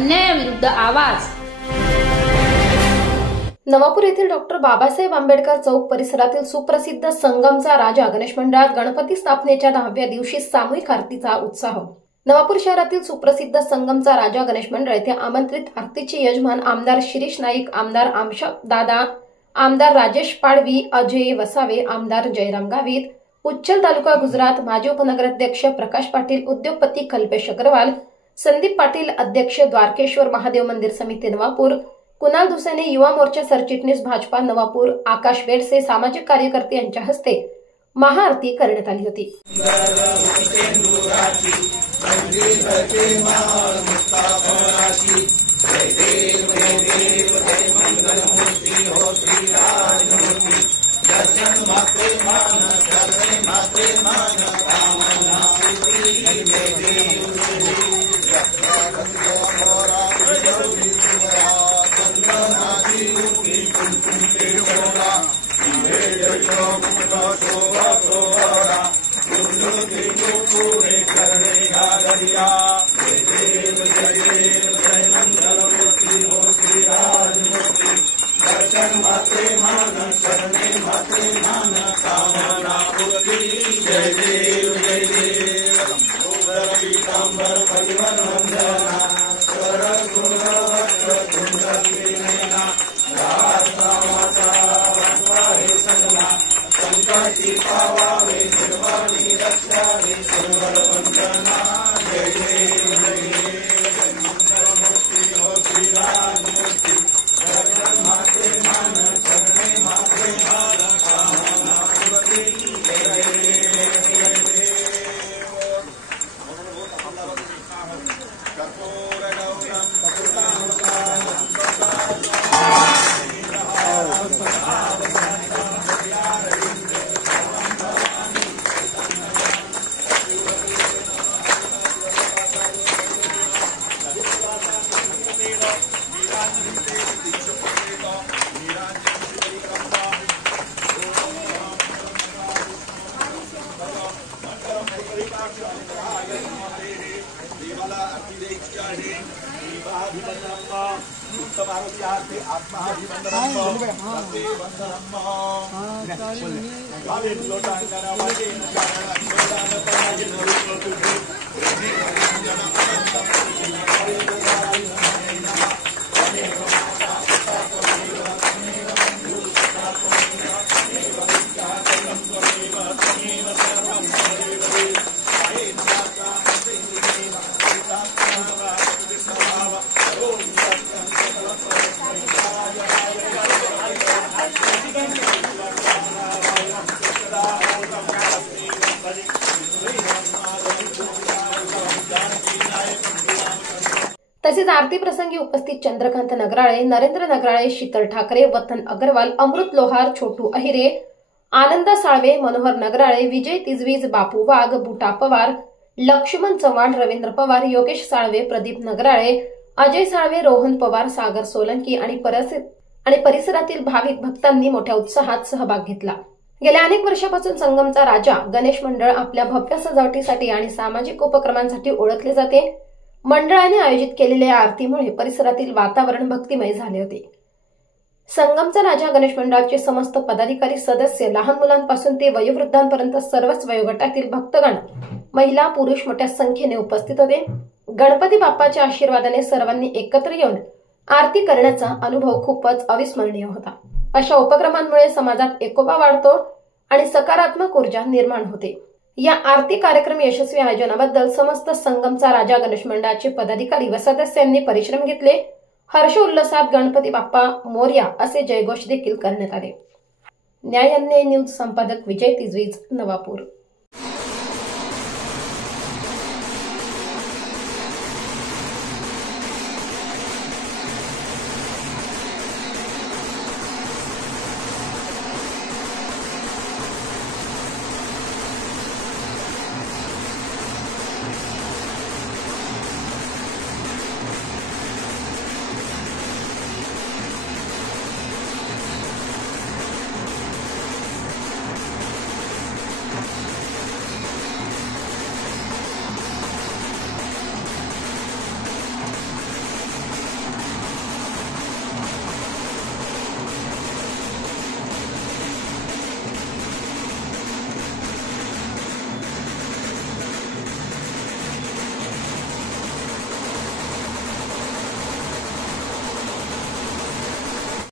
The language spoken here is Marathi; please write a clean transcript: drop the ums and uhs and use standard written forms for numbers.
अन्यायाविरुद्ध आवाज। नवापूर येथील डॉक्टर बाबासाहेब आंबेडकर चौक परिसरातील सुप्रसिद्ध संगमचा राजा गणेश मंडळात गणपती स्थापनेच्या 10व्या दिवशी सामूहिक आरतीचा उत्साह। नवापूर शहरातील सुप्रसिद्ध संगमचा राजा गणेश मंडळ येथे आमंत्रित आरतीचे यजमान आमदार शिरीष नाईक, आमदार आमशा दादा, आमदार राजेश पाडवी, अजय वसावे, आमदार जयराम गावित, उच्चल तालुका गुजरात, माजी उपनगराध्यक्ष प्रकाश पाटील, उद्योगपती कल्पेश अग्रवाल, संदीप पाटील, अध्यक्ष द्वारकेश्वर महादेव मंदिर समिती नवापूर, कुणाल दुसेने, युवा मोर्चा सरचिटणीस भाजपा नवापूर, आकाश वेडसे, सामाजिक कार्यकर्ते यांच्या हस्ते महाआरती करण्यात आली होती। तसेच आरती प्रसंगी उपस्थित चंद्रकांत नगराळे, नरेंद्र नगराळे, शीतल ठाकरे, वतन अग्रवाल, अमृत लोहार, छोटू अहिरे, आनंदा साळवे, मनोहर नगराळे, विजय तिजवीज, बापू वाघ, बुटा पवार, लक्ष्मण चव्हाण, रवींद्र पवार, योगेश साळवे, प्रदीप नगराळे, अजय साळवे, रोहन पवार, सागर सोलंकी आणि परिसरातील भाविक भक्तांनी मोठ्या उत्साहात सहभाग घेतला। गेल्या अनेक वर्षापासून संगमचा राजा गणेश मंडळ आपल्या भव्य सजावटीसाठी आणि सामाजिक उपक्रमांसाठी ओळखले जाते। मंडळाने आयोजित केलेल्या आरतीमुळे परिसरातील वातावरण भक्तिमय झाले होते। संगमचा राजा गणेश मंडळाचे समस्त पदाधिकारी, सदस्य, लहान मुलांपासून ते वयोवृद्धांपर्यंत सर्वच वयोगटातील भक्तगण, महिला, पुरुष मोठ्या संख्येने उपस्थित होते। गणपती बाप्पाच्या आशीर्वादाने सर्वांनी एकत्र येऊन आरती करण्याचा अनुभव खूपच अविस्मरणीय होता। अशा उपक्रमांमुळे समाजात एकोपा वाढतो आणि सकारात्मक ऊर्जा निर्माण होते। या आरती कार्यक्रम यशस्वी आयोजनाबद्दल समस्त संगमचा राजा गणेश मंडळाचे पदाधिकारी व सदस्यांनी परिश्रम घेतले। हर्ष उल्हासात गणपती बाप्पा मोरया असे जयघोष देखील करण्यात आले। न्याय अन्याय न्यूज संपादक विजय तिजवीज, नवापूर।